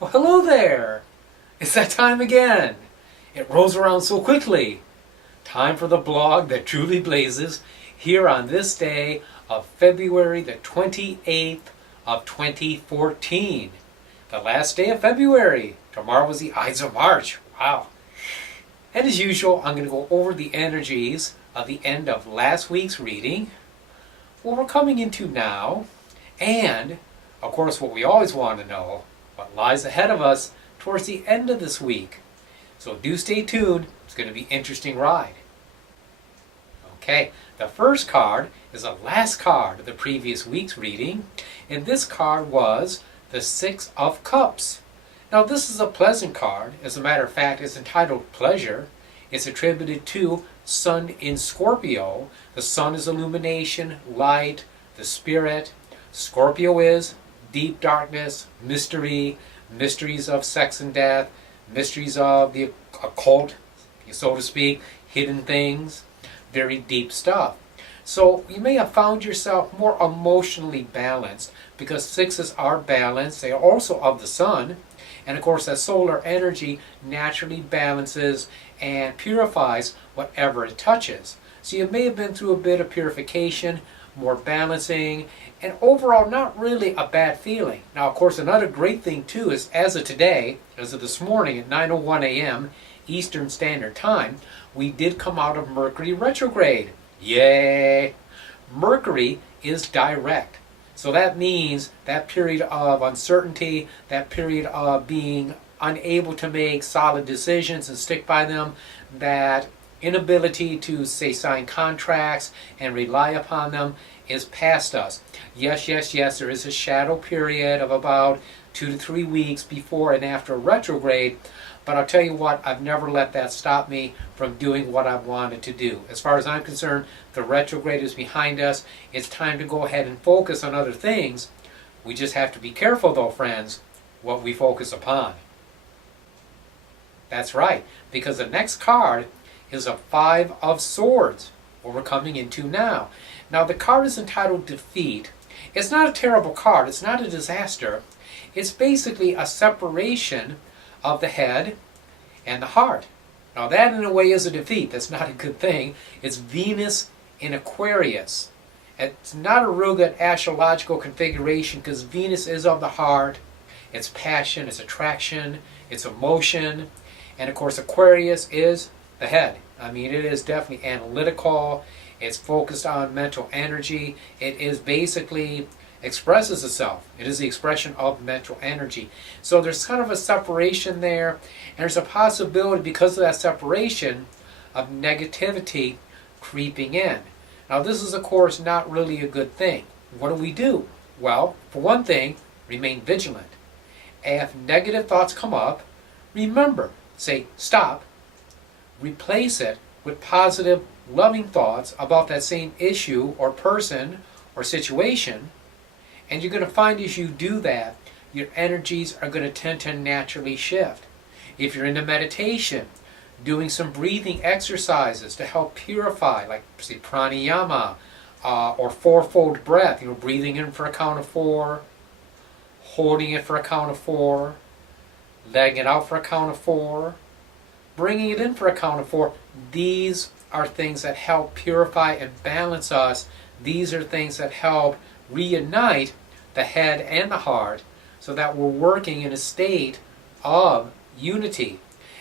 Well, hello there! It's that time again! It rolls around so quickly. Time for the blog that truly blazes here on this day of February the 28th of 2014. The last day of February. Tomorrow was the Ides of March. Wow. And as usual, I'm going to go over the energies of the end of last week's reading, what we're coming into now, and, of course, what we always want to know, what lies ahead of us towards the end of this week. So do stay tuned. It's going to be an interesting ride. Okay, the first card is the last card of the previous week's reading, and this card was the Six of Cups. Now this is a pleasant card. As a matter of fact, it's entitled Pleasure. It's attributed to Sun in Scorpio. The Sun is illumination, light, the spirit. Scorpio is deep darkness, mystery, mysteries of sex and death, mysteries of the occult, so to speak, hidden things, very deep stuff. So you may have found yourself more emotionally balanced because sixes are balanced. They are also of the sun. And of course that solar energy naturally balances and purifies whatever it touches. So you may have been through a bit of purification, more balancing, and overall not really a bad feeling. Now of course another great thing too is as of today, as of this morning at 9:01 a.m. Eastern Standard Time, we did come out of Mercury retrograde. Yay! Mercury is direct. So that means that period of uncertainty, that period of being unable to make solid decisions and stick by them, that inability to, say, sign contracts and rely upon them is past us. Yes, there is a shadow period of about 2 to 3 weeks before and after retrograde, but I'll tell you what, I've never let that stop me from doing what I wanted to do. As far as I'm concerned, the retrograde is behind us. It's time to go ahead and focus on other things. We just have to be careful though, friends, what we focus upon. That's right, because the next card is a Five of Swords, what we're coming into now. Now the card is entitled Defeat. It's not a terrible card, it's not a disaster. It's basically a separation of the head and the heart. Now that in a way is a defeat. That's not a good thing. It's Venus in Aquarius. It's not a real good astrological configuration because Venus is of the heart. It's passion, it's attraction, it's emotion. And of course Aquarius is the head. I mean, it is definitely analytical. It's focused on mental energy. It is basically expresses itself. It is the expression of mental energy. So there's kind of a separation there, and there's a possibility because of that separation of negativity creeping in. Now this is of course not really a good thing. What do? Well, for one thing, remain vigilant. If negative thoughts come up, remember, say stop, replace it with positive, loving thoughts about that same issue or person or situation. And you're going to find as you do that, your energies are going to tend to naturally shift. If you're into meditation, doing some breathing exercises to help purify, like say pranayama, or fourfold breath, breathing in for a count of 4, holding it for a count of 4, letting it out for a count of 4, bringing it in for a count of 4. These are things that help purify and balance us. These are things that help reunite the head and the heart so that we're working in a state of unity.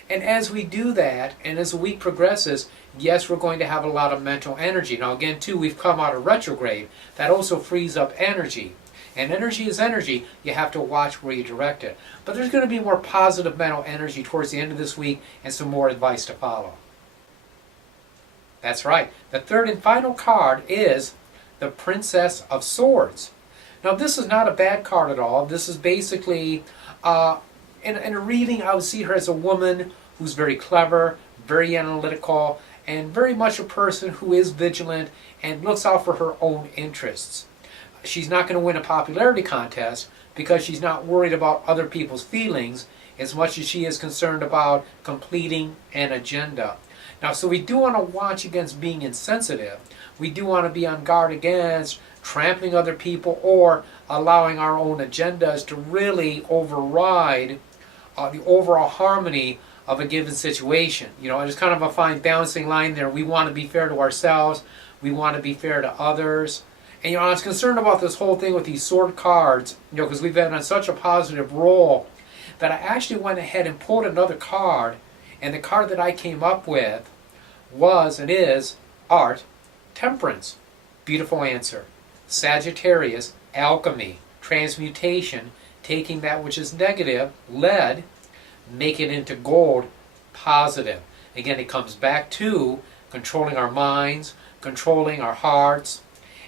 And as we do that, and as the week progresses, yes, we're going to have a lot of mental energy. Now again, too, we've come out of retrograde. That also frees up energy. And energy is energy. You have to watch where you direct it. But there's going to be more positive mental energy towards the end of this week and some more advice to follow. That's right. The third and final card is the Princess of Swords. Now this is not a bad card at all. This is basically, in a reading, I would see her as a woman who's very clever, very analytical, and very much a person who is vigilant and looks out for her own interests. She's not going to win a popularity contest because she's not worried about other people's feelings as much as she is concerned about completing an agenda. Now, so we do want to watch against being insensitive. We do want to be on guard against trampling other people or allowing our own agendas to really override the overall harmony of a given situation. There's kind of a fine balancing line there. We want to be fair to ourselves. We want to be fair to others. And I was concerned about this whole thing with these sword cards, because we've been on such a positive roll, that I actually went ahead and pulled another card, and the card that I came up with was and is art, temperance. Beautiful answer. Sagittarius, alchemy, transmutation, taking that which is negative, lead, make it into gold, positive. Again, it comes back to controlling our minds, controlling our hearts,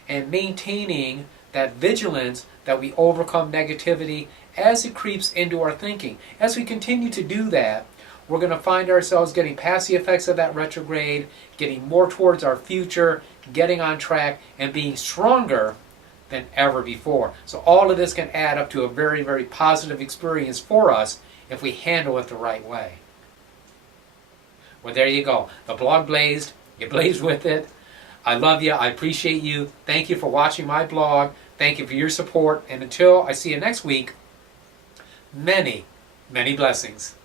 and maintaining that vigilance that we overcome negativity as it creeps into our thinking. As we continue to do that, we're going to find ourselves getting past the effects of that retrograde, getting more towards our future, getting on track, and being stronger than ever before. So all of this can add up to a very, very positive experience for us if we handle it the right way. Well, there you go. The blog blazed. You blazed with it. I love you. I appreciate you. Thank you for watching my blog. Thank you for your support. And until I see you next week, many, many blessings.